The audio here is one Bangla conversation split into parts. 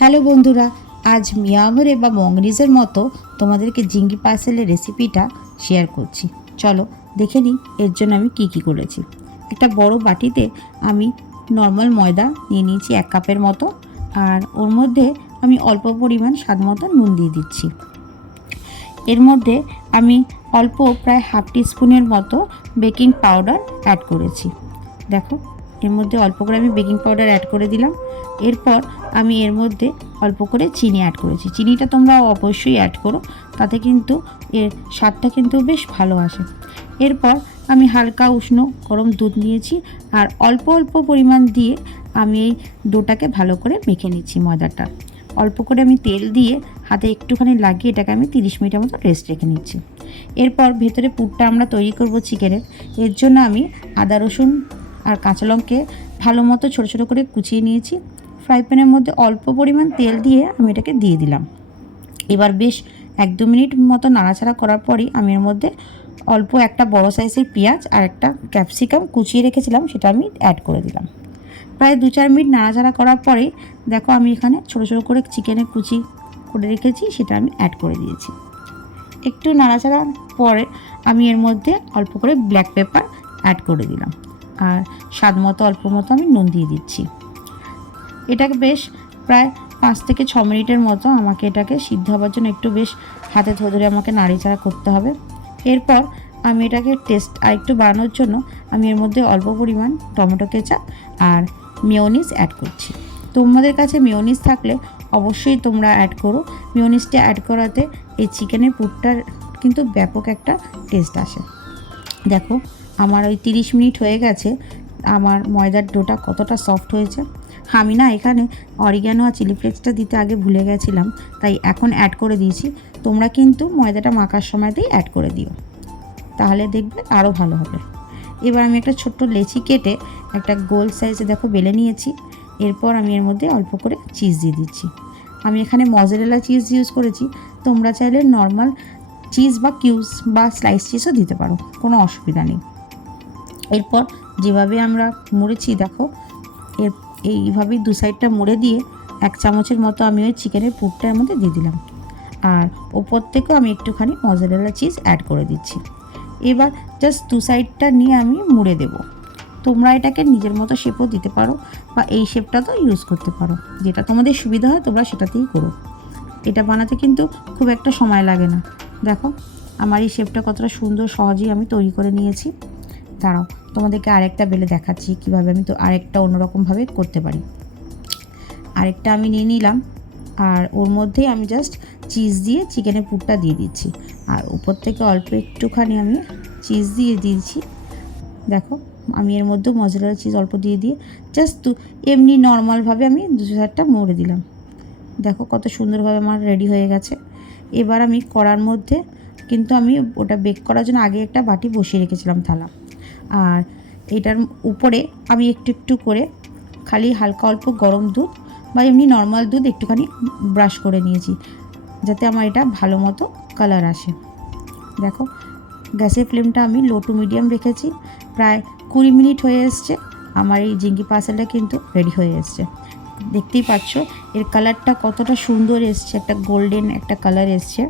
হ্যালো বন্ধুরা, আজ মিয়ামরে বা মংরিজের মতো তোমাদেরকে জিঙ্গি পার্সেলের রেসিপিটা শেয়ার করছি। চলো দেখে নিই এর জন্য আমি কি করেছি। একটা বড় বাটিতে আমি নর্মাল ময়দা নিয়ে নিয়েছি 1 কাপের মতো, আর ওর মধ্যে আমি অল্প পরিমাণ স্বাদ মতো নুন দিয়ে দিচ্ছি। এর মধ্যে আমি অল্প প্রায় হাফ টিস্পুনের মতো বেকিং পাউডার অ্যাড করেছি। দেখো, এর মধ্যে অল্প করে আমি বেকিং পাউডার অ্যাড করে দিলাম। এরপর আমি এর মধ্যে অল্প করে চিনি অ্যাড করেছি। চিনিটা তোমরা অবশ্যই অ্যাড করো, তাতে কিন্তু এর স্বাদটা কিন্তু বেশ ভালো আসে। এরপর আমি হালকা উষ্ণ গরম দুধ নিয়েছি, আর অল্প অল্প পরিমাণ দিয়ে আমি এই ডোটাকে ভালো করে মেখে নিচ্ছি। ময়দাটা অল্প করে আমি তেল দিয়ে হাতে একটুখানি লাগিয়ে এটাকে আমি 30 মিনিটের মতো রেস্ট রেখে নিচ্ছি। এরপর ভেতরে পুরটা আমরা তৈরি করব চিকেনের। এর জন্য আমি আদা রসুন আর কাঁচা লঙ্কা ভালো মতো ছোটো ছোটো করে কুচিয়ে নিয়েছি। ফ্রাই প্যানের মধ্যে অল্প পরিমাণ তেল দিয়ে আমি এটাকে দিয়ে দিলাম। এবার বেশ 1-2 মিনিট মতো নাড়াচাড়া করার পরই আমি এর মধ্যে অল্প একটা বড় সাইজের পেঁয়াজ আর একটা ক্যাপসিকাম কুচিয়ে রেখেছিলাম, সেটা আমি অ্যাড করে দিলাম। প্রায় 2-4 মিনিট নাড়াচাড়া করার পরে দেখো আমি এখানে ছোটো ছোটো করে চিকেনের কুচি করে রেখেছি, সেটা আমি অ্যাড করে দিয়েছি। একটু নাড়াচাড়ার পরে আমি এর মধ্যে অল্প করে ব্ল্যাক পেপার অ্যাড করে দিলাম, আর স্বাদ মতো অল্প মতো আমি নুন দিয়ে দিচ্ছি। এটাকে বেশ প্রায় 5 থেকে 6 মিনিটের মতো আমাকে এটাকে সিদ্ধ হওয়ার জন্য একটু বেশ হাতে ধরে ধরে আমাকে নাড়াচাড়া করতে হবে। এরপর আমি এটাকে টেস্ট আর একটু বাড়ানোর জন্য আমি এর মধ্যে অল্প পরিমাণ টমেটো কেচাপ আর মেয়োনিজ অ্যাড করছি। তোমাদের কাছে মেয়োনিজ থাকলে অবশ্যই তোমরা অ্যাড করো। মেয়োনিজটা অ্যাড করাতে এই চিকেনের পুরটার কিন্তু ব্যাপক একটা টেস্ট আসে। দেখো, আমার ওই 30 মিনিট হয়ে গেছে। আমার ময়দার ডোটা কতটা সফট হয়েছে। আমি না এখানে অরিগ্যানো আর চিলি ফ্লেক্সটা দিতে আগে ভুলে গেছিলাম, তাই এখন অ্যাড করে দিয়েছি। তোমরা কিন্তু ময়দাটা মাখার সময়তেই অ্যাড করে দিও, তাহলে দেখবে আরও ভালো হবে। এবার আমি একটা ছোট্ট লেচি কেটে একটা গোল সাইজে দেখো বেলে নিয়েছি। এরপর আমি এর মধ্যে অল্প করে চিজ দিয়ে দিচ্ছি। আমি এখানে মজারেলা চিজ ইউজ করেছি, তোমরা চাইলে নর্মাল চিজ বা কিউবস বা স্লাইস চিজও দিতে পারো, কোনো অসুবিধা নেই। এরপর যেভাবে আমরা মুড়েছি দেখো, এইভাবেই 2 সাইডটা মুড়ে দিয়ে 1 চামচের মতো আমি ওই চিকেনের পুরটার মধ্যে দিয়ে দিলাম, আর ওপর থেকেও আমি একটুখানি মজারেলা চিজ অ্যাড করে দিচ্ছি। এবার জাস্ট 2 সাইডটা নিয়ে আমি মুড়ে দেব। তোমরা এটাকে নিজের মতো শেপও দিতে পারো, বা এই শেপটা তো ইউজ করতে পারো, যেটা তোমাদের সুবিধা হয় তোমরা সেটাতেই করো। এটা বানাতে কিন্তু খুব একটা সময় লাগে না। দেখো আমার এই শেপটা কতটা সুন্দর সহজেই আমি তৈরি করে নিয়েছি। দাঁড়াও, তোমাদেরকে আরেকটা বেলে দেখাচ্ছি কীভাবে আমি তো আরেকটা অন্যরকমভাবে করতে পারি। আরেকটা আমি নিয়ে নিলাম, আর ওর মধ্যেই আমি জাস্ট চিজ দিয়ে চিকেনের পুরটা দিয়ে দিচ্ছি, আর উপর থেকে অল্প একটুখানি আমি চিজ দিয়ে দিয়েছি। দেখো আমি এর মধ্যেও মজারেলা চিজ অল্প দিয়ে জাস্ট এমনি নর্মালভাবে আমি 2 সাইডটা মুড়ে দিলাম। দেখো কত সুন্দরভাবে আমার রেডি হয়ে গেছে। এবার আমি কড়ার মধ্যে কিন্তু আমি ওটা বেক করার জন্য আগে একটা বাটি বসিয়ে রেখেছিলাম থালা, আর এটার উপরে আমি একটু একটু করে খালি হালকা অল্প গরম দুধ বা এমনি নর্মাল দুধ একটুখানি ব্রাশ করে নিয়েছি, যাতে আমার এটা ভালো মতো কালার আসে। দেখো গ্যাসের ফ্লেমটা আমি লো টু মিডিয়াম রেখেছি। প্রায় 20 মিনিট হয়ে এসছে, আমার এই জিঙ্গি পার্সেলটা কিন্তু রেডি হয়ে এসছে। দেখতেই পাচ্ছ এর কালারটা কতটা সুন্দর এসছে, একটা গোল্ডেন একটা কালার এসছে।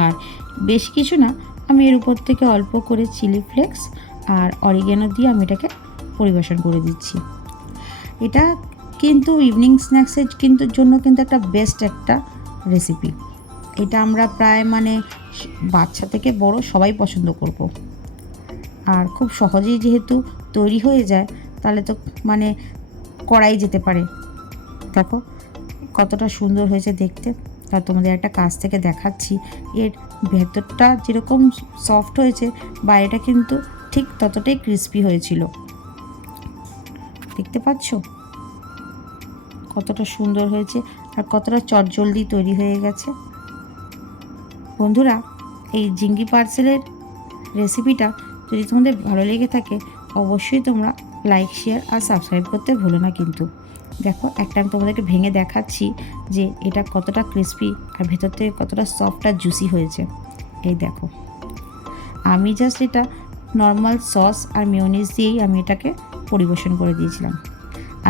আর বেশ কিছু না, আমি এর উপর থেকে অল্প করে চিলি ফ্লেক্স আর অরিগ্যানো দিয়ে আমি এটাকে পরিবেশন করে দিচ্ছি। এটা কিন্তু ইভিনিং স্ন্যাক্সের জন্য কিন্তু একটা বেস্ট একটা রেসিপি। এটা আমরা প্রায় বাচ্চা থেকে বড় সবাই পছন্দ করব, আর খুব সহজেই যেহেতু তৈরি হয়ে যায়, তাহলে তো করাই যেতে পারে। দেখো কতটা সুন্দর হয়েছে দেখতে। তা তোমাদের একটা কাছ থেকে দেখাচ্ছি, এর ভেতরটা যেরকম সফট হয়েছে, বাইরেটা কিন্তু ঠিক ততটাই ক্রিস্পি হয়েছিল। দেখতে পাচ্ছ কতটা সুন্দর হয়েছে, আর কতটা চটজলদি তৈরি হয়ে গেছে। বন্ধুরা, এই জিঙ্গি পার্সেলের রেসিপিটা যদি তোমাদের ভালো লেগে থাকে, অবশ্যই তোমরা লাইক, শেয়ার আর সাবস্ক্রাইব করতে ভুলো না কিন্তু। দেখো একটা আমি তোমাদেরকে ভেঙে দেখাচ্ছি যে এটা কতটা ক্রিস্পি আর ভেতর থেকে কতটা সফট আর জুসি হয়েছে। এই দেখো, আমি জাস্ট এটা নর্মাল সস আর মেয়োনিজ দিয়েই আমি এটাকে পরিবেশন করে দিয়েছিলাম।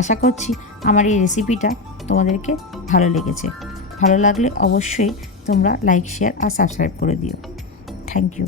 আশা করছি আমার এই রেসিপিটা তোমাদেরকে ভালো লেগেছে। ভালো লাগলে অবশ্যই তোমরা লাইক, শেয়ার আর সাবস্ক্রাইব করে দিও। Thank you.